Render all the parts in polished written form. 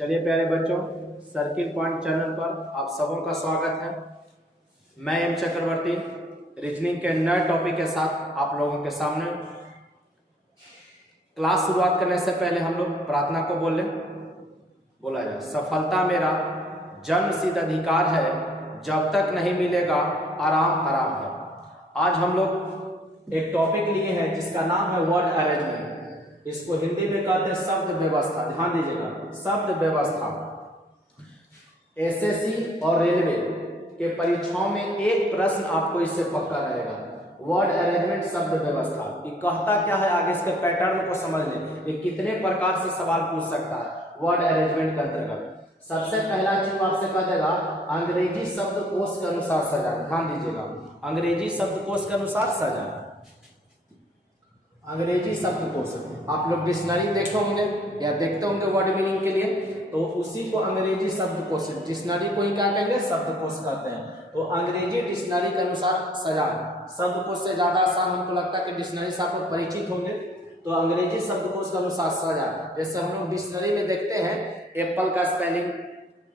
चलिए प्यारे बच्चों, सर्किल पॉइंट चैनल पर आप सबों का स्वागत है। मैं एम चक्रवर्ती रीजनिंग के नए टॉपिक के साथ आप लोगों के सामने। क्लास शुरुआत करने से पहले हम लोग प्रार्थना को बोला जाए। सफलता मेरा जन्मसिद्ध अधिकार है, जब तक नहीं मिलेगा आराम हराम है। आज हम लोग एक टॉपिक लिए हैं जिसका नाम है वर्ड अरेंजमेंट। इसको हिंदी में कहते हैं शब्द व्यवस्था। ध्यान दीजिएगा, शब्द व्यवस्था। एसएससी और रेलवे के परीक्षाओं में एक प्रश्न आपको इससे पक्का रहेगा, वर्ड अरेंजमेंट शब्द व्यवस्था। ये कहता क्या है, आगे इसके पैटर्न को समझ लें। ये कितने प्रकार से सवाल पूछ सकता है वर्ड अरेंजमेंट के अंतर्गत। सबसे पहला चीज आपसे कह देगा अंग्रेजी शब्दकोश के अनुसार सजाना। ध्यान दीजिएगा, अंग्रेजी शब्दकोश के अनुसार सजाना। अंग्रेजी शब्दकोश आप लोग डिक्शनरी देखे होंगे या देखते होंगे वर्ड मीनिंग के लिए, तो उसी को अंग्रेजी शब्दकोश, डिक्शनरी को ही क्या कहेंगे, शब्दकोश कहते हैं। तो अंग्रेजी डिक्शनरी के अनुसार सजाना। शब्दकोश से ज्यादा आसान हमको लगता है कि डिक्शनरी से आप लोग परिचित होंगे, तो अंग्रेजी शब्दकोश के अनुसार सजाना। जैसे हम लोग डिक्शनरी में देखते हैं एप्पल का स्पेलिंग,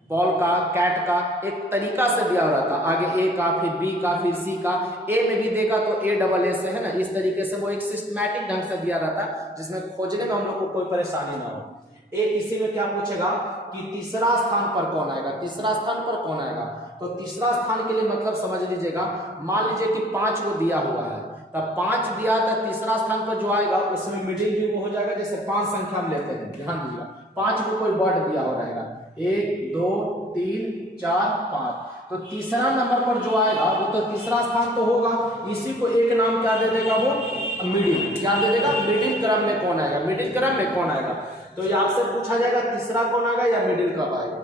बॉल का, कैट का एक तरीका से दिया रहता है। आगे ए का, फिर बी का, फिर सी का। ए में भी देगा तो ए डबल ए से है ना, इस तरीके से वो एक सिस्टमैटिक ढंग से दिया रहता है जिसमें खोजने में हम लोग को कोई परेशानी ना हो। एक इसी में क्या पूछेगा कि तीसरा स्थान पर कौन आएगा, तीसरा स्थान पर कौन आएगा। तो तीसरा स्थान के लिए मतलब समझ लीजिएगा, मान लीजिए कि 5 को दिया हुआ है, तब 5 दिया था, तीसरा स्थान पर जो आएगा उसमें मिडिल भी वो हो जाएगा। जैसे 5 संख्या हम लेते हैं, ध्यान दीजिएगा, 5 को कोई वर्ड दिया हो रहेगा, 1 2 3 4 5, तो तीसरा नंबर पर जो आएगा वो तो तीसरा स्थान तो होगा, इसी को एक नाम क्या दे देगा, वो मिडिल। क्या दे देगा, मिडिल क्रम में कौन आएगा, मिडिल क्रम में कौन आएगा। तो ये आपसे पूछा जाएगा तीसरा कौन आएगा या मिडिल कब आएगा।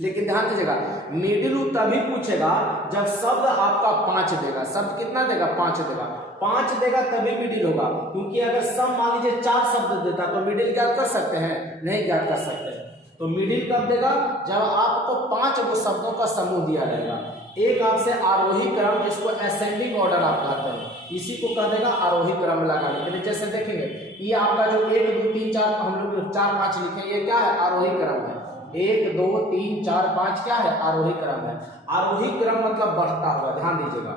लेकिन ध्यान दीजिएगा, मिडिल तभी पूछेगा जब शब्द आपका 5 देगा। शब्द कितना देगा, 5 देगा। 5 देगा तभी मिडिल होगा, क्योंकि अगर सब मान लीजिए 4 शब्द देता तो मिडिल ज्ञात कर सकते हैं, नहीं ज्ञात कर सकते हैं। तो मिडिल कब देगा, जब आपको 5 वो शब्दों का समूह दिया जाएगा। एक आपसे आरोही क्रम, जिसको असेंडिंग ऑर्डर आप कहते हैं, इसी को कह देगा आरोही क्रम लगाने के लिए। जैसे देखेंगे ये आपका जो 1 2 3 4 हम लोग 4 5 लिखे, ये क्या है, आरोही क्रम है। 1 2 3 4 5 क्या है, आरोही क्रम है। आरोही क्रम मतलब बढ़ता हुआ। ध्यान दीजिएगा,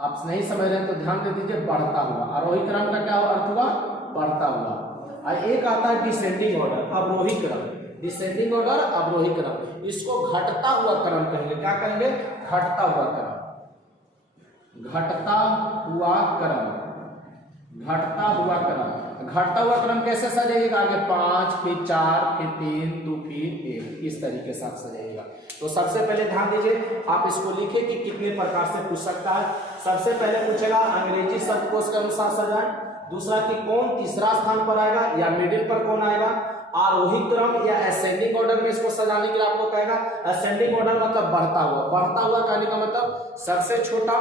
आप नहीं समझ रहे हैं तो ध्यान दे दीजिए, बढ़ता हुआ। आरोही क्रम का क्या अर्थ हुआ, बढ़ता हुआ। एक आता है डिसेंडिंग ऑर्डर, अवरोही क्रम। डिसेंडिंग ऑर्डर, अवरोही क्रम, इसको घटता हुआ क्रम कहेंगे। क्या कहेंगे, घटता हुआ क्रम। घटता हुआ क्रम, घटता हुआ क्रम। घटता हुआ क्रम कैसे सजाइएगा, आगे 5 फिर 4 फिर 3 2 फिर 1, इस तरीके से आप सजाइएगा। तो सबसे पहले ध्यान दीजिए, आप इसको लिखे कि कितने प्रकार से पूछ सकता है। सबसे पहले पूछेगा अंग्रेजी शब्दकोश के अनुसार सजाएं। दूसरा कि कौन तीसरा स्थान पर आएगा या मिडिल पर कौन आएगा। आरोही क्रम या असेंडिंग ऑर्डर में इसको सजाने के लिए आपको कहेगा। असेंडिंग ऑर्डर मतलब बढ़ता हुआ। बढ़ता हुआ कहने का मतलब सबसे छोटा,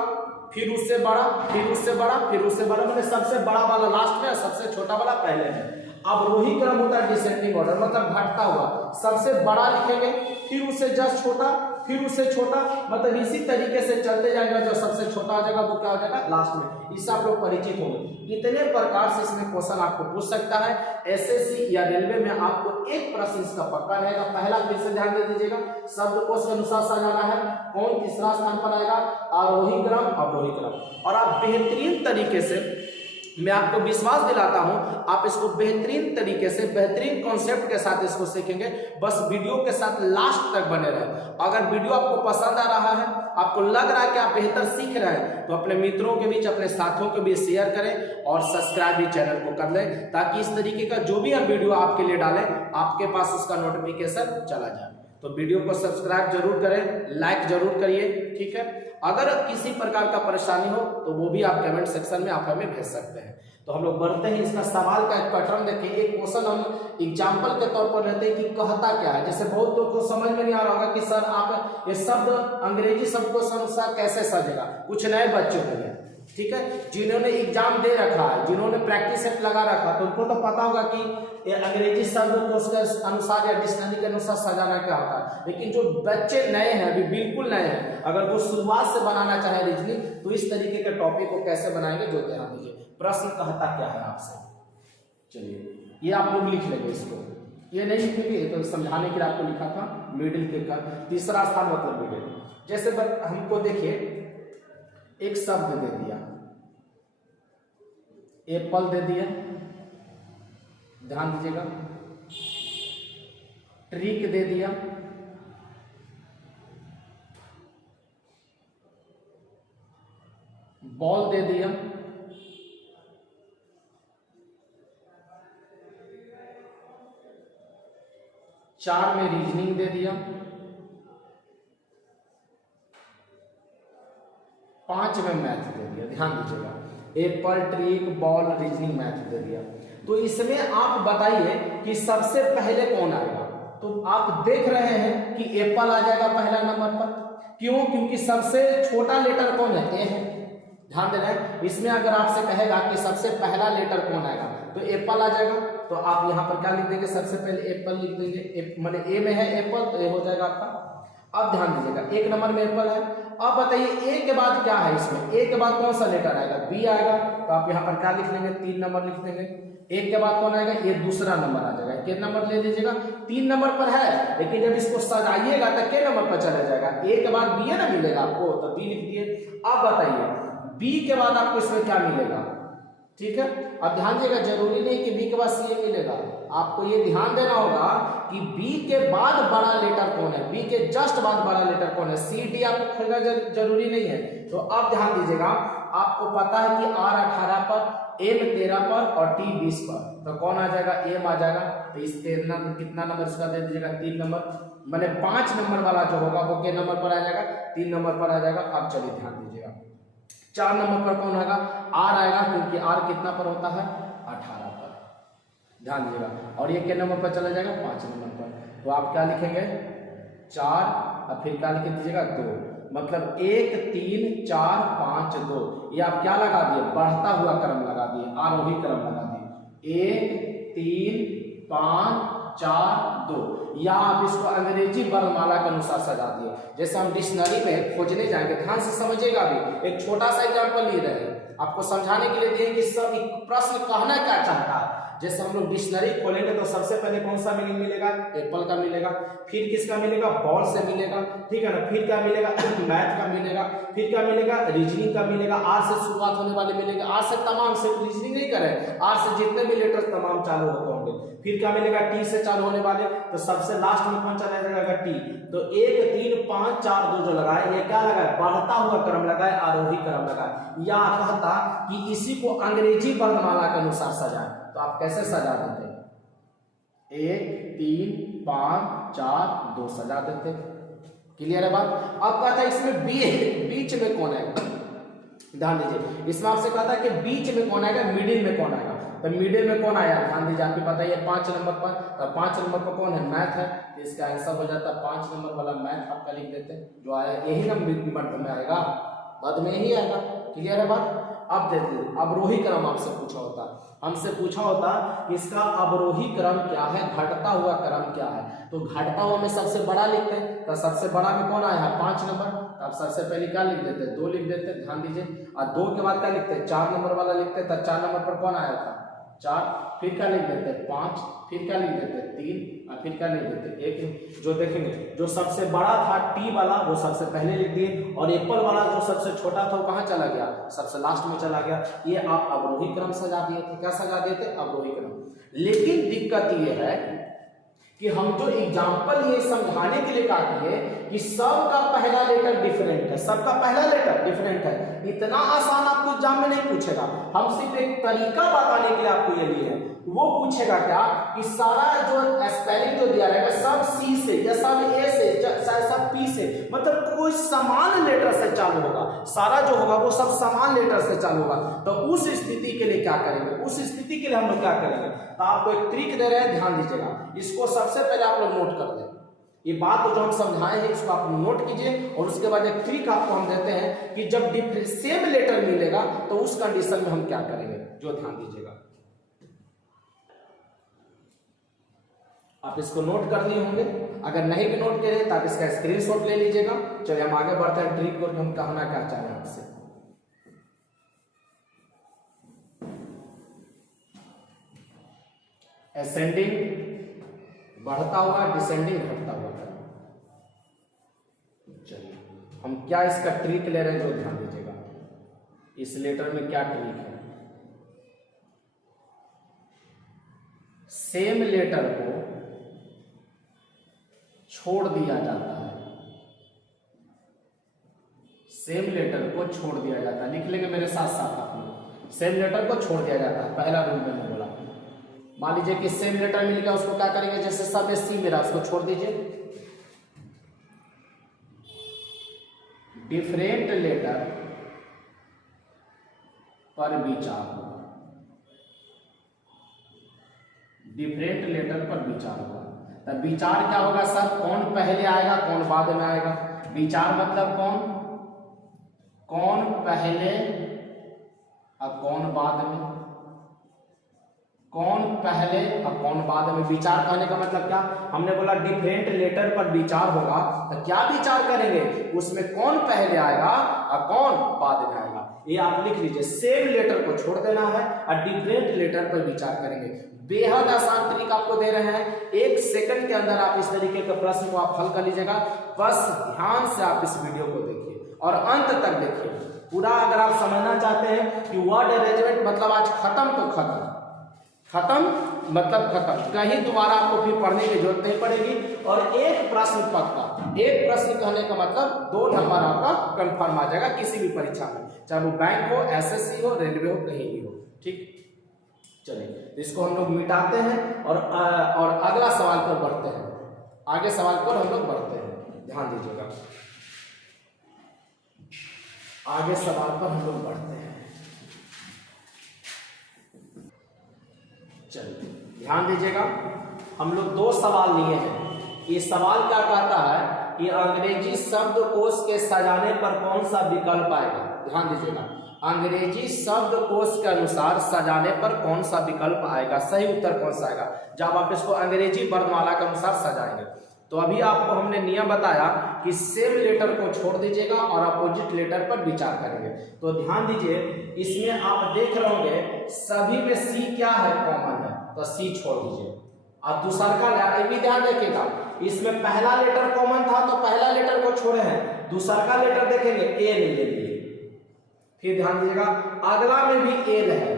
फिर उससे बड़ा, फिर उससे बड़ा, फिर उससे बड़ा, मतलब सबसे बड़ा वाला लास्ट में, सबसे छोटा वाला पहले में। अवरोही क्रम होता है डिसेंडिंग ऑर्डर, मतलब घटता हुआ। सबसे बड़ा लिखेंगे, फिर उससे जस्ट छोटा, फिर उससे छोटा, मतलब इसी तरीके से चलते जाएगा। जो सबसे छोटा हो जाएगा वो क्या हो जाएगा, लास्ट में। इससे आप लोग परिचित होंगे। इतने प्रकार से इसमें क्वेश्चन आपको पूछ सकता है। एसएससी या रेलवे में आपको एक प्रश्न इसका पक्का रहेगा। पहला फिर से ध्यान दे दीजिएगा, शब्दकोश के अनुसार सजाना है। कौन तीसरा स्थान पर आएगा, आरोही क्रम, अवरोही क्रम। और आप बेहतरीन तरीके से, मैं आपको विश्वास दिलाता हूं, आप इसको बेहतरीन तरीके से, बेहतरीन कॉन्सेप्ट के साथ इसको सीखेंगे। बस वीडियो के साथ लास्ट तक बने रहे। अगर वीडियो आपको पसंद आ रहा है, आपको लग रहा है कि आप बेहतर सीख रहे हैं, तो अपने मित्रों के बीच, अपने साथियों के बीच शेयर करें और सब्सक्राइब भी चैनल को कर लें, ताकि इस तरीके का जो भी हम वीडियो आपके लिए डालें, आपके पास उसका नोटिफिकेशन चला जाए। तो वीडियो को सब्सक्राइब जरूर करें, लाइक जरूर करिए, ठीक है। अगर किसी प्रकार का परेशानी हो तो वो भी आप कमेंट सेक्शन में आप हमें भेज सकते हैं। तो हम लोग बढ़ते हैं। इसका सवाल का एक पैटर्न देखिए। एक क्वेश्चन हम एग्जाम्पल के तौर पर लेते हैं कि कहता क्या है। जैसे बहुत लोग को समझ में नहीं आ रहा होगा कि सर आप ये शब्द अंग्रेजी शब्द को अनुसार कैसे सजेगा। कुछ नए बच्चों के लिए, ठीक है, जिन्होंने एग्जाम दे रखा है, जिन्होंने प्रैक्टिस सेट लगा रखा, तो उनको तो पता होगा कि ये अंग्रेजी शब्द को उसके अनुसार या डिक्शनरी के अनुसार सजाना क्या होता है। लेकिन जो बच्चे नए हैं, अभी बिल्कुल नए हैं, अगर वो शुरुआत से बनाना चाहे रीजनिंग, तो इस तरीके के टॉपिक को कैसे बनाएंगे, जो ध्यान दीजिए। प्रश्न कहता क्या है आपसे, चलिए ये आप लोग लिख लेंगे इसको। ये नहीं लिखेंगे, तो समझाने के लिए आपको लिखा था मिडिल के का तीसरा स्थान मतलब मिडिल। जैसे हमको देखिए एक शब्द दे दिया, एप्पल दे दिया, ध्यान दीजिएगा, ट्रिक दे दिया, बॉल दे दिया, चार में रीजनिंग दे दिया, पांच में मैथ दे दिया। ध्यान दीजिएगा, apple, trick, ball, reasoning, math दे दिया। तो इसमें आप बताइए कि सबसे पहले कौन आएगा। तो आप देख रहे हैं कि एप्पल आ जाएगा पहला नंबर पर। क्यों? क्योंकि सबसे छोटा लेटर कौन है? ए है। ध्यान दे रहे हैं, इसमें अगर आपसे कहेगा कि सबसे पहला लेटर कौन आएगा तो एप्पल आ जाएगा। तो आप यहां पर क्या लिख देंगे? सबसे पहले एप्पल लिख देंगे, माने ए में है एप्पल, तो ए हो जाएगा आपका। अब ध्यान दीजिएगा, एक नंबर में एप्पल है। अब बताइए ए के बाद क्या है? इसमें ए के बाद कौन सा लेटर आएगा? बी आएगा। तो आप यहाँ पर क्या लिख लेंगे? 3 नंबर लिख देंगे। एक के बाद कौन आएगा? ये दूसरा नंबर आ जाएगा। कितना नंबर ले लीजिएगा? 3 नंबर पर है, लेकिन जब इसको सजाइएगा तो कितने नंबर पर चला जाएगा? ए के बाद बी है ना मिलेगा आपको, तो बी लिख दिए। अब बताइए बी के बाद आपको इसमें क्या मिलेगा? ठीक है, अब ध्यान दीजिएगा, जरूरी नहीं कि बी के बाद सी मिलेगा। आपको ये ध्यान देना होगा कि बी के बाद बड़ा लेटर कौन है, बी के जस्ट बाद बड़ा लेटर कौन है। सी डी आपको खोजना जरूरी नहीं है। तो अब ध्यान दीजिएगा, आपको पता है कि आर 18 पर, एम 13 पर और टी 20 पर, तो कौन आ जाएगा? एम आ जाएगा। तो इसके कितना नंबर इसका दे दीजिएगा? 3 नंबर, मैंने 5 नंबर वाला जो होगा वो के नंबर पर आ जाएगा? 3 नंबर पर आ जाएगा। अब चलिए ध्यान दीजिएगा, 4 नंबर पर कौन आएगा? आर आएगा, क्योंकि आर कितना पर होता है? 18 पर। ध्यान दीजिएगा, और ये के नंबर पर चला जाएगा? 5 नंबर पर। तो आप क्या लिखेंगे? 4, और फिर क्या लिख दीजिएगा? 2, मतलब 1 3 4 5 2। ये आप क्या लगा दिए? बढ़ता हुआ क्रम लगा दिए, आरोही क्रम लगा दिए। 1 3 5 4 2, या आप इसको अंग्रेजी वर्णमाला के अनुसार सजा दिए। जैसे हम डिक्शनरी में खोजने जाएंगे, ध्यान से समझिएगा। अभी एक छोटा सा एग्जांपल ले रहे हैं, आपको समझाने के लिए दिए कि सब प्रश्न कहना क्या चाहता है। जैसे हम लोग डिक्शनरी खोलेंगे तो सबसे पहले कौन सा मीनिंग मिलेगा? एप्पल का मिलेगा। फिर किसका मिलेगा? बॉल से मिलेगा, ठीक है ना। फिर क्या मिलेगा? मैथ का मिलेगा। फिर क्या मिलेगा? रीजनिंग का मिलेगा। आर से शुरुआत होने वाले मिलेगा। आर से तमाम, से रीजनिंग नहीं करें, आर से जितने भी लेटर तमाम चालू होते होंगे। फिर क्या मिलेगा? टी से चालू होने वाले, तो सबसे लास्ट में कौन चला जाएगा? टी। तो 1 3 5 4 2 जो लगाए, ये क्या लगाए? बढ़ता हुआ क्रम लगाए, आरोही क्रम लगाए। या कहता कि इसी को अंग्रेजी वर्णमाला के अनुसार सजाए, तो आप कैसे सजा देते? 1 3 5 4 2 सजा देते। क्लियर है बात? अब कहता है इसमें बीच में कौन आएगा? ध्यान दीजिए, इसमें आपसे कहता है कि बीच में कौन आएगा, मिडिल में कौन आएगा। तो मिडिल में कौन आया? ध्यान दीजिए, आपको पता है 5 नंबर पर, तो 5 नंबर पर कौन है? मैथ है। तो इसका आंसर हो जाता है 5 नंबर वाला मैथ। आपका लिख देते जो आया, यही नंबर में आएगा, बाद में यही आएगा। क्लियर है बात? अब देखिए, अवरोही क्रम आपसे पूछा होता, हमसे पूछा होता कि इसका अवरोही क्रम क्या है, घटता हुआ क्रम क्या है। तो घटता हुआ में सबसे बड़ा लिखते हैं, तो सबसे बड़ा में कौन आया है? 5 नंबर। अब सबसे पहले क्या लिख देते? 2 लिख देते। ध्यान दीजिए, और 2 के बाद क्या लिखते हैं? 4 नंबर वाला लिखते। तो 4 नंबर पर कौन आया था? 4। फिर क्या लिख देते? 5। फिर क्या लिख देते? 3। और फिर क्या लिख देते? 1। जो देखेंगे, जो सबसे बड़ा था टी वाला, वो सबसे पहले लिख दिए, और एप्पल वाला जो सबसे छोटा था वो कहाँ चला गया? सबसे लास्ट में चला गया। ये आप अवरोही क्रम सजा दिए थे। क्या सजा दिए थे? अवरोही क्रम। लेकिन दिक्कत ये है कि हम जो एग्जाम्पल ये समझाने के लिए किए कि सबका पहला लेटर डिफरेंट है, सबका पहला लेटर डिफरेंट है। इतना आसान आपको एग्जाम में नहीं पूछेगा, हम सिर्फ एक तरीका बताने के लिए आपको ये लिए हैं। वो पूछेगा क्या कि सारा जो स्पेलिंग जो दिया रहेगा सब सी से या सब ए से सब पी से, मतलब कोई समान लेटर से चालू होगा, सारा जो होगा वो सब समान लेटर से चालू होगा। तो उस स्थिति के लिए क्या करेंगे? उस स्थिति के लिए हम लोग क्या करेंगे? तो आपको एक ट्रिक दे रहे हैं, ध्यान दीजिएगा। इसको सबसे पहले आप लोग नोट कर दें, ये बात जो हम समझाए हैं इसको आप नोट कीजिए, और उसके बाद एक ट्रिक आपको हम देते हैं कि जब सेम लेटर मिलेगा तो उस कंडीशन में हम क्या करेंगे, जो ध्यान दीजिएगा। आप इसको नोट कर लिए होंगे, अगर नहीं भी नोट किए तो आप इसका स्क्रीनशॉट ले लीजिएगा। चलिए हम आगे बढ़ते हैं ट्रिक को, हम कहना क्या चाह रहे हैं आपसे। असेंडिंग बढ़ता हुआ डिसेंडिंग घटता हुआ क्रम। चलिए हम क्या इसका ट्रिक ले रहे हैं जो ध्यान दीजिएगा, इस लेटर में क्या ट्रिक है। सेम लेटर को छोड़ दिया जाता है, सेम लेटर को छोड़ दिया जाता है, लिख लेंगे मेरे साथ साथ आप लोग। सेम लेटर को छोड़ दिया जाता है, पहला रूल मैंने बोला। मान लीजिए कि सेम लेटर मिल गया, उसको क्या करेंगे, जैसे सब में सी मेरा, उसको छोड़ दीजिए। डिफरेंट लेटर पर विचार होगा, डिफरेंट लेटर पर विचार होगा। तब विचार क्या होगा सर, कौन पहले आएगा कौन बाद में आएगा। विचार मतलब कौन पहले और कौन बाद में, कौन पहले और कौन बाद में। विचार कहने का मतलब क्या, हमने बोला डिफरेंट लेटर पर विचार होगा, तो क्या विचार करेंगे, उसमें कौन पहले आएगा और कौन बाद में आएगा। ये आप लिख लीजिए, सेम लेटर को छोड़ देना है और डिफरेंट लेटर पर विचार करेंगे। बेहद आसान ट्रिक आपको दे रहे हैं, 1 सेकंड के अंदर आप इस तरीके के प्रश्न को आप हल कर लीजिएगा। बस ध्यान से आप इस वीडियो को देखिए और अंत तक देखिए पूरा। अगर आप समझना चाहते हैं कि वर्ड अरेंजमेंट मतलब आज खत्म तो खत्म, खत्म मतलब खत्म, कहीं दोबारा आपको फिर पढ़ने की जरूरत नहीं पड़ेगी। और एक प्रश्न पक्का, एक प्रश्न कहने का मतलब 2 नंबर आपका कंफर्म आ जाएगा किसी भी परीक्षा में, चाहे वो बैंक हो, एसएससी हो, रेलवे हो, कहीं भी हो। ठीक, चलिए इसको हम लोग मिटाते हैं और अगला सवाल पर बढ़ते हैं। आगे सवाल पर हम लोग बढ़ते हैं, ध्यान दीजिएगा। आगे सवाल पर हम लोग बढ़ते हैं, चलिए ध्यान दीजिएगा। हम लोग 2 सवाल लिए हैं। ये सवाल क्या कहता है कि अंग्रेजी शब्दकोश के सजाने पर कौन सा विकल्प आएगा। ध्यान दीजिएगा, अंग्रेजी शब्दकोश के अनुसार सजाने पर कौन सा विकल्प आएगा, सही उत्तर कौन सा आएगा जब आप इसको अंग्रेजी वर्णमाला के अनुसार सजाएंगे। तो अभी आपको हमने नियम बताया कि सेम लेटर को छोड़ दीजिएगा और अपोजिट लेटर पर विचार करेंगे। तो ध्यान दीजिए, इसमें आप देख रहे होंगे सभी में सी क्या है, कॉमन है, तो सी छोड़ दीजिए। और दूसरा का भी ध्यान रखिएगा, इसमें पहला लेटर कॉमन था तो पहला लेटर को छोड़े हैं, दूसरा का लेटर देखेंगे ए ले लिए। फिर ध्यान दीजिएगा, अगला में भी एल है,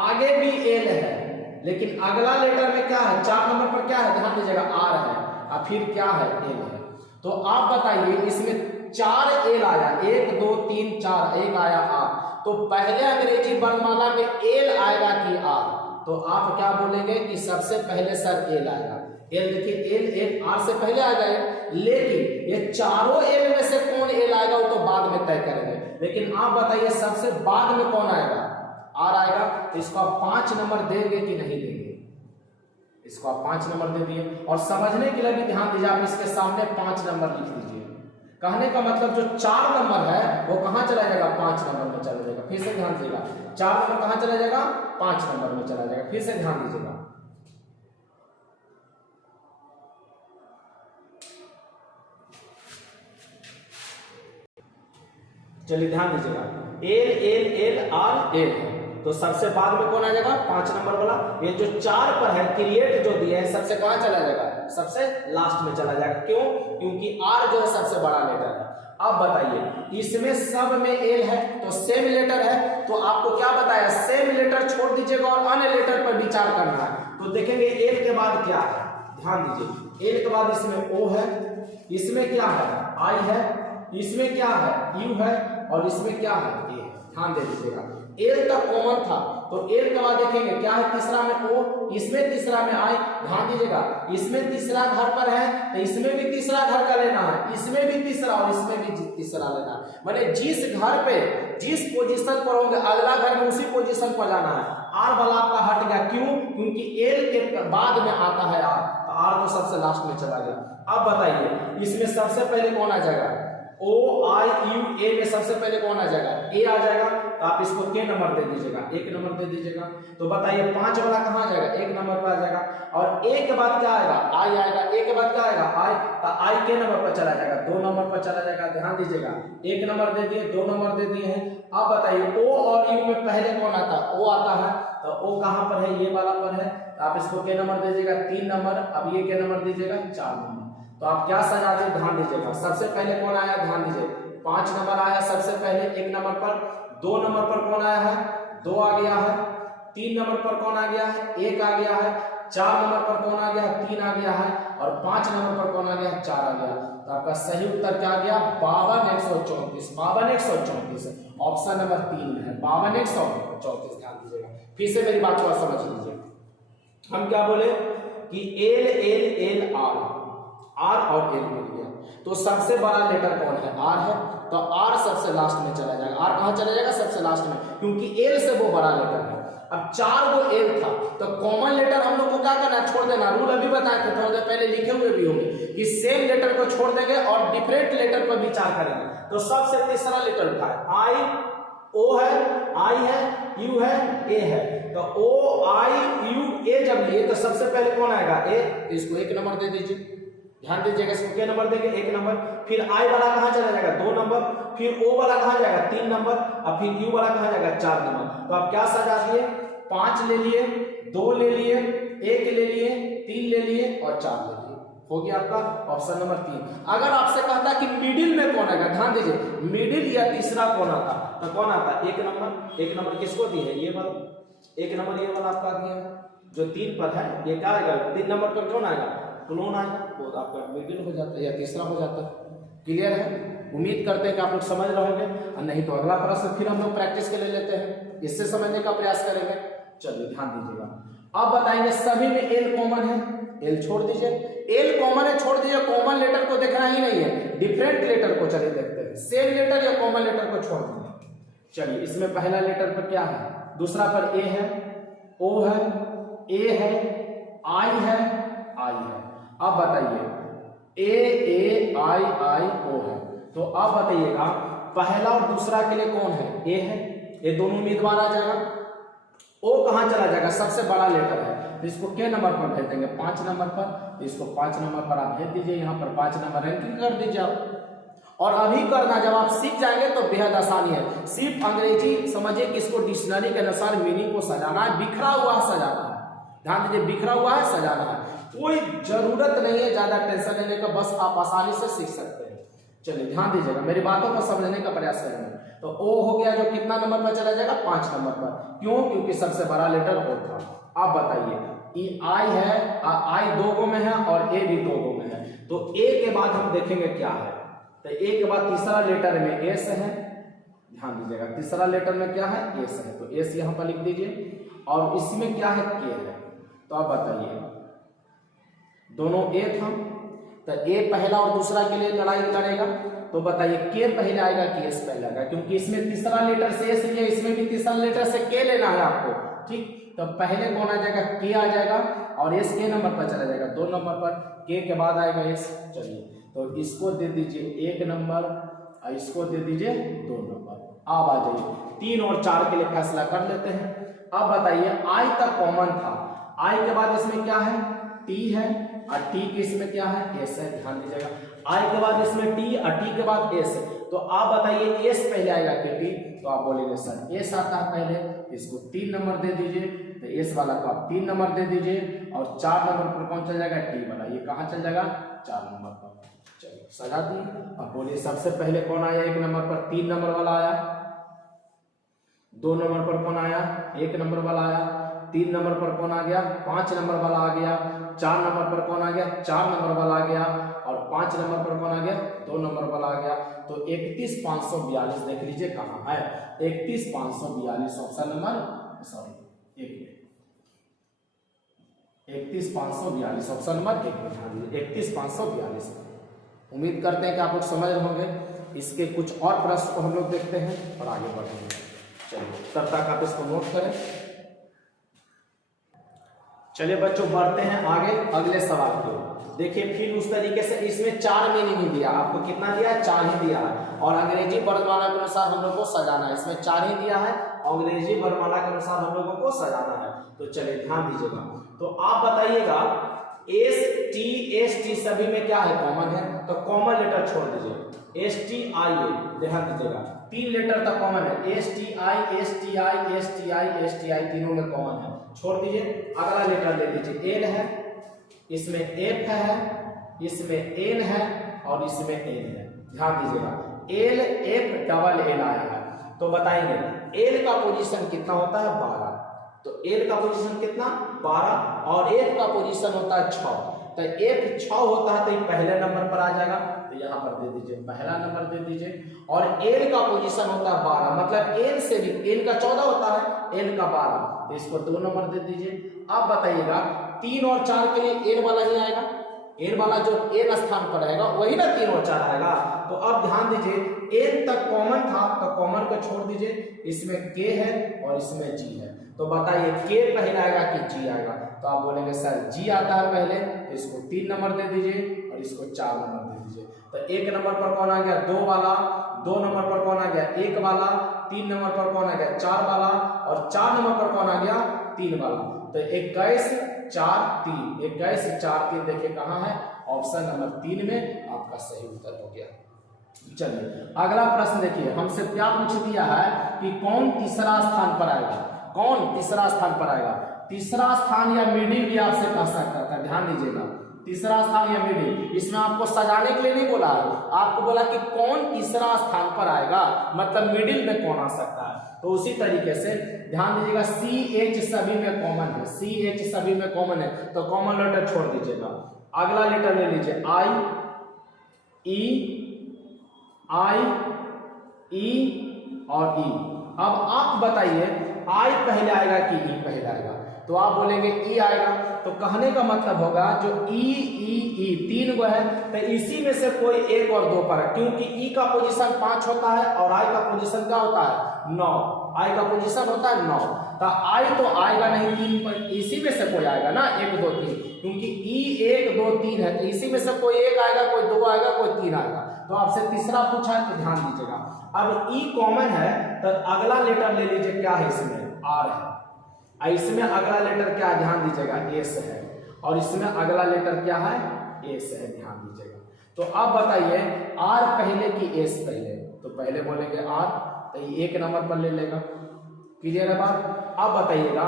आगे भी एल है, लेकिन अगला लेटर में क्या है, 4 नंबर पर क्या है, ध्यान दीजिएगा आर है, और फिर क्या है, एल है। तो आप बताइए इसमें 4 एल आया, 1 2 3 4, एक आया आर, तो पहले अंग्रेजी वर्णमाला में एल आएगा कि आर। तो आप क्या बोलेंगे कि सबसे पहले सर एल आएगा। एल देखिए, एल आर से पहले आ जाए, लेकिन ये चारों एल में से कौन एल आएगा वो तो बाद में तय करेंगे। लेकिन आप बताइए सबसे बाद में कौन आएगा, आर आएगा। तो इसको आप 5 नंबर देंगे कि नहीं देंगे, इसको आप 5 नंबर दे दिए। और समझने के लिए भी ध्यान दीजिए, आप इसके सामने 5 नंबर लिख दीजिए। कहने का मतलब जो 4 नंबर है वो कहां चला जाएगा, 5 नंबर में चला जाएगा। फिर से ध्यान दीजिएगा, 4 नंबर कहां चला जाएगा, 5 नंबर में चला जाएगा। फिर से ध्यान दीजिएगा, चलिए ध्यान दीजिएगा, L L L R L, तो सबसे बाद में कौन आ जाएगा, 5 नंबर वाला। ये जो 4 पर है क्रिएट जो दिया है, सबसे कहां चला जाएगा, सबसे लास्ट में चला जाएगा। क्यों, क्योंकि आर जो है सबसे बड़ा लेटर है। अब बताइए इसमें सब में एल है तो सेम लेटर है, तो आपको क्या बताया, सेम लेटर छोड़ दीजिएगा और अन्य लेटर पर विचार करना है। तो देखेंगे एल के बाद क्या है, ध्यान दीजिए, एल के बाद इसमें ओ है, इसमें क्या है, आई है, इसमें क्या है, यू है, और इसमें क्या है, ए। ध्यान दे दीजिएगा, एल तक कॉमन था, तो एल के बाद देखेंगे क्या है, तीसरा में ओ, इसमें तीसरा में आई। ध्यान दीजिएगा, इसमें तीसरा घर पर है तो इसमें भी तीसरा घर का लेना है, इसमें भी तीसरा और इसमें भी तीसरा लेना है। माने जिस घर पे जिस पोजीशन पर होंगे अगला घर में उसी पोजीशन पर जाना है। आर वाला आपका हट गया, क्यों, क्योंकि एल के बाद में आता है आर, तो आर तो सबसे लास्ट में चला गया। अब बताइए इसमें सबसे पहले कौन आ जाएगा, O I U A में सबसे पहले कौन आ जाएगा? A आ जाएगा, तो आप इसको के नंबर दे दीजिएगा, 1 नंबर दे दीजिएगा। तो बताइए 5 वाला कहाँ आ जाएगा? 1 नंबर पर आ जाएगा। और A के बाद क्या आएगा? I आएगा। A के बाद क्या आएगा? I, तो I के नंबर पर चला जाएगा, 2 नंबर पर चला जाएगा। ध्यान दीजिएगा, 1 नंबर दे दिए, 2 नंबर दे दिए हैं। अब बताइए O और U में पहले कौन आता है? O आता है, तो O कहाँ पर है? ये वाला पर है, तो आप इसको के नंबर दे दीजिएगा, 3 नंबर। अब ये के नंबर दीजिएगा, 4 नंबर। तो आप क्या सजा दे? ध्यान दीजिएगा, सबसे पहले कौन आया? ध्यान दीजिए, 5 नंबर आया सबसे पहले 1 नंबर पर। 2 नंबर पर कौन आया है? 2 आ गया है। 3 नंबर पर कौन आ गया है? 1 आ गया है। 4 नंबर पर कौन आ गया है? 3 आ गया है। और 5 नंबर पर कौन आ गया है? 4 आ गया। तो आपका सही उत्तर क्या आ गया? 52,134। 52,134 ऑप्शन नंबर 3 में है, 52,134। ध्यान दीजिएगा, फिर से मेरी बात को समझ लीजिए। हम क्या बोले कि L L L R, R और एल मिल गया, तो सबसे बड़ा लेटर कौन है? आर है, तो आर सबसे लास्ट में चला जाएगा। आर कहां चला जाएगा? सबसे लास्ट में, क्योंकि एल से वो बड़ा लेटर है। अब 4 गो एल था, तो कॉमन लेटर हम लोग को क्या करना? छोड़ देना। रूल अभी बताए थे, थोड़ा देर पहले लिखे हुए भी होंगे कि सेम लेटर को छोड़ देंगे और डिफरेंट लेटर पर विचार करेंगे। तो सबसे तीसरा लेटर उठाए, आई, ओ है, आई है, यू है, ए है। तो ओ आई यू ए जब लिए तो सबसे पहले कौन आएगा? ए, तो इसको 1 नंबर दे दीजिए। ध्यान दीजिएगा, इसको क्या नंबर देंगे? 1 नंबर। फिर आई वाला कहां चला जाएगा? 2 नंबर। फिर ओ वाला कहां जाएगा? 3 नंबर। और फिर यू वाला कहां जाएगा? 4 नंबर। तो आप क्या सजा दिए? 5 ले लिए, 2 ले लिए, 1 ले लिए, 3 ले लिए और 4 ले लिए। हो गया आपका ऑप्शन नंबर 3। अगर आपसे कहता कि मिडिल में कौन आएगा? ध्यान दीजिए, मिडिल या तीसरा कौन आता? तो कौन आता? 1 नंबर। 1 नंबर किसको दिए है? ये वाला 1 नंबर, ये वाला आपका दिया है जो 3 पर है। ये क्या आएगा? 3 नंबर पर कौन आएगा? क्लोन आएगा, वो आपका मिडिल हो जाता है या तीसरा हो जाता है। क्लियर है? उम्मीद करते हैं कि आप लोग समझ रहे होंगे, और नहीं तो अगला प्रश्न फिर हम लोग प्रैक्टिस के लिए लेते हैं, इससे समझने का प्रयास करेंगे। चलिए ध्यान दीजिएगा, अब बताएंगे सभी में एल कॉमन है, एल छोड़ दीजिए। एल कॉमन है, छोड़ दीजिए, कॉमन लेटर को देखना ही नहीं है, डिफरेंट लेटर को चलिए देखते हैं। सेम लेटर या कॉमन लेटर को छोड़ दीजिए। चलिए, इसमें पहला लेटर पर क्या है? दूसरा पर ए है, ओ है, ए है, आई है, आई है। अब बताइए ए आई आई ओ है, तो अब बताइएगा पहला और दूसरा के लिए कौन है? ए है, ये दोनों उम्मीदवार आ जाएगा। ओ कहां चला जाएगा? सबसे बड़ा लेटर है, तो इसको के नंबर पर भेज देंगे? 5 नंबर पर। तो इसको 5 नंबर पर आप भेज दीजिए, यहाँ पर 5 नंबर रैंकिंग कर दीजिए आप। और अभी करना, जब आप सीख जाएंगे तो बेहद आसानी है। सिर्फ अंग्रेजी समझिए कि इसको डिक्शनरी के अनुसार मीनिंग को सजाना है, बिखरा हुआ सजाना है। ध्यान दीजिए, बिखरा हुआ है, सजाना है। कोई जरूरत नहीं है ज्यादा टेंशन लेने का, बस आप आसानी से सीख सकते हैं। चलिए ध्यान दीजिएगा, मेरी बातों को समझने का प्रयास करेंगे। तो ओ हो गया, जो कितना नंबर पर चला जाएगा? 5 नंबर पर। क्यों? क्योंकि सबसे बड़ा लेटर ओ था। अब बताइए आई है, आई 2 गो में है और ए भी 2 गो में है, तो ए के बाद हम देखेंगे क्या है। तो ए के बाद तीसरा लेटर में एस है। ध्यान दीजिएगा, तीसरा लेटर में क्या है? एस है, तो एस यहाँ पर लिख दीजिए। और इसमें क्या है? के है। तो अब बताइए, दोनों ए था, तो ए पहला और दूसरा के लिए लड़ाई लड़ेगा, तो बताइए के पहले आएगा कि एस पहले आएगा? क्योंकि इसमें तीसरा लेटर से एस लिया, इसमें भी तीसरा लेटर से के लेना है आपको, ठीक। तो पहले कौन आ जाएगा? के आ जाएगा, और एस के नंबर पर चला जाएगा, 2 नंबर पर। के के बाद आएगा एस। चलिए, तो इसको दे दीजिए 1 नंबर और इसको दे दीजिए 2 नंबर। अब आ जाइए 3 और 4 के लिए फैसला कर लेते हैं। अब बताइए आई तक कॉमन था, आई के बाद इसमें क्या है? टी है, और टी के इसमें क्या है? एस है। ध्यान दीजिएगा, आई के बाद इसमें टी और टी के बाद एस है। तो आप बताइए एस पहले आएगा कि टी? तो आप बोलेंगे सर एस आता है पहले, इसको 3 नंबर दे दीजिए। तो एस वाला को आप 3 नंबर दे दीजिए, और 4 नंबर पर कौन चल जाएगा? टी वाला। ये कहाँ चल जाएगा? 4 नंबर पर। चलिए सजा दिए। अब बोलिए सबसे पहले कौन आया? 1 नंबर पर 3 नंबर वाला आया। 2 नंबर पर कौन आया? 1 नंबर वाला आया। 3 नंबर पर कौन आ गया? 5 नंबर वाला आ गया। 4 नंबर पर कौन आ गया? 4 नंबर वाला आ गया। और 5 नंबर पर कौन आ गया? 2 नंबर वाला आ गया। तो 31,542 देख लीजिए कहाँ है? 31,542 option number, sorry 31,542 option number 1 में ध्यान दीजिए, 31,542। उम्मीद करते हैं कि आप लोग समझ रहे होंगे। इसके कुछ और प्रश्न को हम लोग देखते हैं और आगे बढ़ेंगे। चलिए, तब तक आप इसको नोट करें। चलिए बच्चों बढ़ते हैं आगे अगले सवाल की ओर। देखिए फिर उस तरीके से इसमें 4 मीनिंग ही दिया, आपको कितना दिया है, 4 ही दिया है, और अंग्रेजी वर्णमाला के अनुसार हम लोग को सजाना है। इसमें 4 ही दिया है, अंग्रेजी वर्णमाला के अनुसार हम लोगों को सजाना है। तो चलिए ध्यान दीजिएगा, तो आप बताइएगा एस टी सभी में क्या है, कॉमन है, तो कॉमन लेटर छोड़ दीजिए। एस टी आई ए, ध्यान दीजिएगा 3 लेटर तक कॉमन है, S T I S T I S T I S T I, तीनों में कॉमन है, छोड़ दीजिए। अगला लेटर ले लीजिए, एल है, इसमें एफ है, इसमें एन है और इसमें एन है। ध्यान दीजिएगा एल एफ डबल एल आया है, तो बताएंगे एल का पोजीशन कितना होता है, 12, तो एल का पोजीशन कितना 12, और एफ का पोजीशन होता है 6, तो एफ 6 होता है तो ये पहले नंबर पर आ जाएगा, तो यहाँ पर दे दीजिए पहला नंबर दे दीजिए। और एल का पोजीशन होता है 12, मतलब एल से भी, एल का 14 होता है, एल का 12, तो इसको 2 नंबर दे दीजिए। अब बताइएगा 3 और 4 के लिए एल वाला ही आएगा, एल वाला जो एन स्थान पर रहेगा वही ना 3 और 4 आएगा। तो अब ध्यान दीजिए एन तक कॉमन था तो कॉमन को छोड़ दीजिए, इसमें के है और इसमें जी है, तो बताइए के पहले आएगा कि जी आएगा, तो आप बोलेंगे सर जी आता है पहले, तो इसको 3 नंबर दे दीजिए और इसको 4 नंबर दे दीजिए। तो 1 नंबर पर कौन आ गया, 2 वाला, 2 नंबर पर कौन आ गया, 1 वाला, 3 नंबर पर कौन आ गया, 4 वाला, और 4 नंबर पर कौन आ गया, 3 वाला। तो 21 4 3, 21 4 3 देखिए कहाँ है, ऑप्शन नंबर 3 में आपका सही उत्तर हो गया। चलिए अगला प्रश्न देखिए, हमसे क्या पूछ दिया है कि कौन तीसरा स्थान पर आएगा, कौन तीसरा स्थान पर आएगा। तीसरा स्थान या मिडिल भी आपसे कह सकता था, ध्यान दीजिएगा तीसरा स्थान या मिडिल, इसमें आपको सजाने के लिए नहीं बोला है, आपको बोला कि कौन तीसरा स्थान पर आएगा, मतलब मिडिल में कौन आ सकता है। तो उसी तरीके से ध्यान दीजिएगा सी एच सभी में कॉमन है, सी एच सभी में कॉमन है, तो कॉमन लेटर छोड़ दीजिएगा। अगला लेटर ले लीजिए आई ई और ई। अब आप बताइए आई पहले आएगा कि ई पहले आएगा, तो आप बोलेंगे ई आएगा, तो कहने का मतलब होगा जो ई 3 गो है, तो इसी में से कोई 1 और 2 पर है, क्योंकि ई का पोजीशन 5 होता है और आई का पोजीशन क्या होता है 9, आई का पोजीशन होता है 9, तो आई तो आएगा नहीं 3 पर, इसी में से कोई आएगा ना 1 2 3, क्योंकि ई 1 2 3 है, तो इसी में से कोई 1 आएगा, कोई 2 आएगा, कोई 3 आएगा। तो आपसे तीसरा पूछा है तो ध्यान दीजिएगा। अब ई कॉमन है तो अगला लेटर ले लीजिए, क्या है इसमें आर है, इसमें अगला लेटर क्या है, ध्यान दीजिएगा एस है, और इसमें अगला लेटर क्या है एस है, ध्यान दीजिएगा। तो अब बताइए आर पहले कि एस पहले, तो पहले बोलेंगे आर, तो ये 1 नंबर पर ले लेगा, क्लियर है बात। अब बताइएगा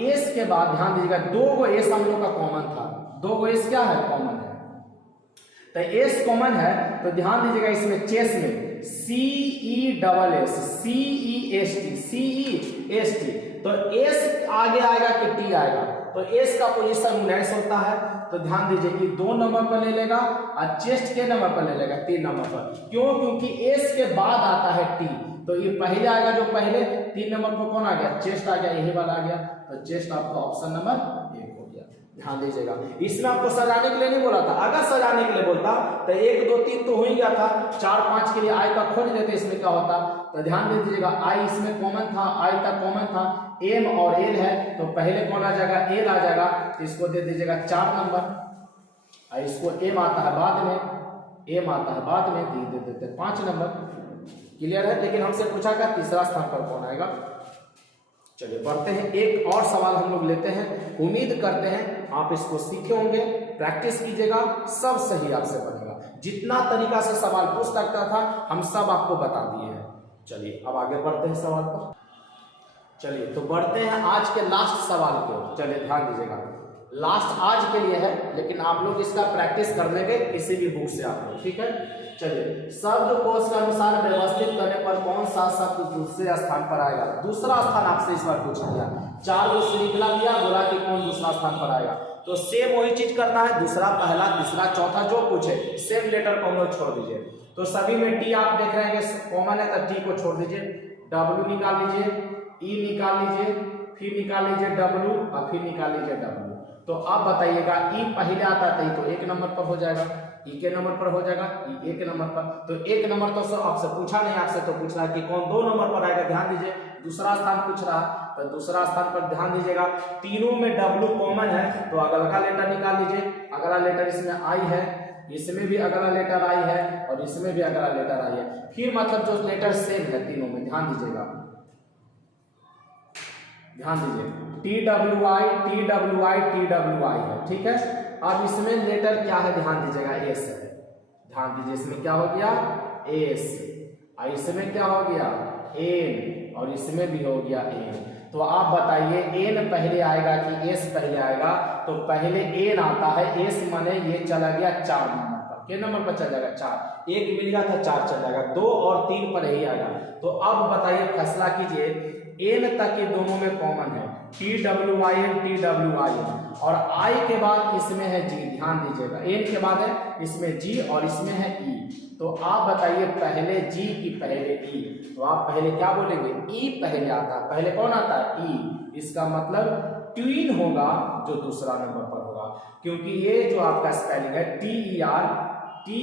एस के बाद ध्यान दीजिएगा 2 गो एस हम लोग का कॉमन था, 2 गो एस क्या है कॉमन है, तो एस कॉमन है, तो ध्यान दीजिएगा इसमें चेस में सी ई डबल एस, सी ई एस टी, तो एस आगे आएगा कि टी आएगा, तो एस का पोजीशन 19 होता है, तो ध्यान दीजिए कि 2 नंबर पर ले लेगा और चेस्ट के नंबर पर ले लेगा 3 नंबर पर, क्यों, क्योंकि एस के बाद आता है टी, तो ये पहले आएगा, जो पहले 3 नंबर पर कौन आ गया, चेस्ट आ गया, यही वाला आ गया, तो चेस्ट आपका ऑप्शन नंबर 1 हो गया। ध्यान दीजिएगा इसमें आपको सजाने के लिए नहीं बोला था, अगर सजाने के लिए बोलता तो 1 2 3 तो हो ही गया था, 4 5 के लिए आई का खोज देते, इसमें क्या होता, तो ध्यान दे दीजिएगा आई इसमें कॉमन था, आई तक कॉमन था, एम और एल है, तो पहले कौन आ जाएगा एल आ जाएगा, तो इसको दे दीजिएगा 4 नंबर, और इसको एम आता है बाद में, एम आता है बाद में, तो दे देते 5 नंबर, क्लियर है। लेकिन हमसे पूछा क्या तीसरा स्थान पर कौन आएगा। चलिए बढ़ते हैं, एक और सवाल हम लोग लेते हैं, उम्मीद करते हैं आप इसको सीखे होंगे, प्रैक्टिस कीजिएगा, सब सही आपसे बनेगा, जितना तरीका से सवाल पूछ सकता था हम सब आपको बता दिए हैं। चलिए अब आगे बढ़ते हैं सवाल पर। चलिए तो बढ़ते हैं आज के लास्ट सवाल को। चलिए ध्यान दीजिएगा, लास्ट आज के लिए है, लेकिन आप लोग इसका प्रैक्टिस कर लेंगे किसी भी बुक से आप लोग, ठीक है। चलिए शब्दकोश के अनुसार व्यवस्थित करने पर कौन सा शब्द दूसरे स्थान पर आएगा। दूसरा स्थान आपसे इस बार पूछ लिया, 4 गो श्रृंखला दिया, बोला कि कौन दूसरा स्थान पर आएगा, तो सेम वही चीज करना है, दूसरा पहला तीसरा चौथा जो पूछे सेम लेटर को हम लोग छोड़ दीजिए। तो सभी में टी आप देख रहे हैं कॉमन है, तो टी को छोड़ दीजिए, डब्ल्यू निकाल लीजिए, ई निकाल लीजिए, फिर निकाल लीजिए डब्ल्यू और फिर निकाल लीजिए डब्ल्यू। तो आप बताइएगा ई पहले आता है तो 1 नंबर पर हो जाएगा, ई के नंबर पर हो जाएगा, ई 1 नंबर पर, तो 1 नंबर तो सर आपसे पूछा नहीं, आपसे तो पूछ रहा है कि कौन 2 नंबर पर आएगा। ध्यान दीजिए दूसरा स्थान पूछ रहा है, तो दूसरा स्थान पर ध्यान दीजिएगा तीनों में W कॉमन है, तो अगला का लेटर निकाल लीजिए। अगला लेटर इसमें I है, इसमें भी अगला लेटर I है और इसमें भी अगला लेटर I है। फिर मतलब जो लेटर सेम है तीनों में, ध्यान दीजिएगा, ध्यान दीजिए TWI TWI TWI है, ठीक है। अब इसमें लेटर क्या है, ध्यान दीजिएगा S है, ध्यान दीजिए इसमें क्या हो गया S, इसमें क्या हो गया N और इसमें भी हो गया N। तो आप बताइए N पहले आएगा कि S पहले आएगा? तो पहले N आता है, S माने ये चला गया 4 नंबर पर, के नंबर पर चल जाएगा 4, 1 मिल गया था 4 चल जाएगा, 2 और 3 पर ही आएगा। तो अब बताइए फैसला कीजिए, N तक ये दोनों में कॉमन है TWIN TWIN और I के बाद इसमें है G, ध्यान दीजिएगा N के बाद है इसमें G और इसमें है E। तो आप बताइए पहले G की पहले E, तो आप पहले क्या बोलेंगे E पहले आता है, पहले कौन आता है E, इसका मतलब ट्विन होगा जो दूसरा नंबर पर होगा, क्योंकि ये जो आपका स्पेलिंग है TER ट्री,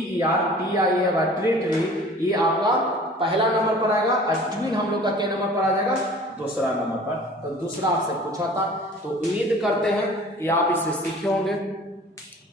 ये आपका पहला नंबर पर आएगा और ट्विन हम लोग का क्या नंबर पर आ जाएगा, दूसरा नंबर पर। तो दूसरा आपसे पूछा था, तो उम्मीद करते हैं कि आप इसे सीखे होंगे।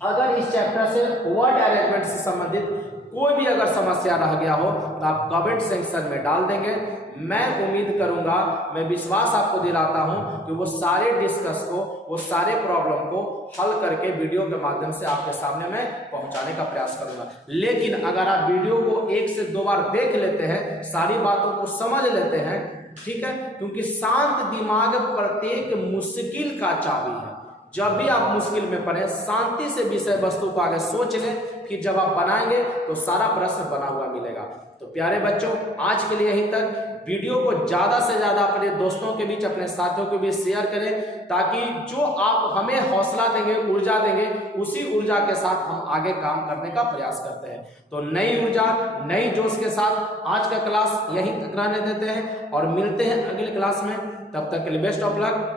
अगर इस चैप्टर से वर्ड अरेंजमेंट से संबंधित कोई भी अगर समस्या रह गया हो तो आप कमेंट सेक्शन में डाल देंगे। मैं उम्मीद करूंगा, मैं विश्वास आपको दिलाता हूं कि वो सारे डिस्कस को, वो सारे प्रॉब्लम को हल करके वीडियो के माध्यम से आपके सामने मैं पहुंचाने का प्रयास करूंगा। लेकिन अगर आप वीडियो को 1 से 2 बार देख लेते हैं, सारी बातों को समझ लेते हैं, ठीक है, क्योंकि शांत दिमाग प्रत्येक मुश्किल का चाबी है। जब भी आप मुश्किल में पड़े, शांति से विषय वस्तु को आगे सोच लें, फिर जब आप बनाएंगे तो सारा प्रश्न बना हुआ मिलेगा। तो प्यारे बच्चों, आज के लिए यहीं तक। वीडियो को ज्यादा से ज्यादा अपने दोस्तों के बीच, अपने साथियों के बीच शेयर करें, ताकि जो आप हमें हौसला देंगे, ऊर्जा देंगे, उसी ऊर्जा के साथ हम आगे काम करने का प्रयास करते हैं। तो नई ऊर्जा, नई जोश के साथ आज का क्लास यहीं तक रहने देते हैं और मिलते हैं अगले क्लास में। तब तक के लिए बेस्ट ऑफ लक।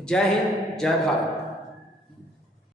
जय हिंद, जय भारत।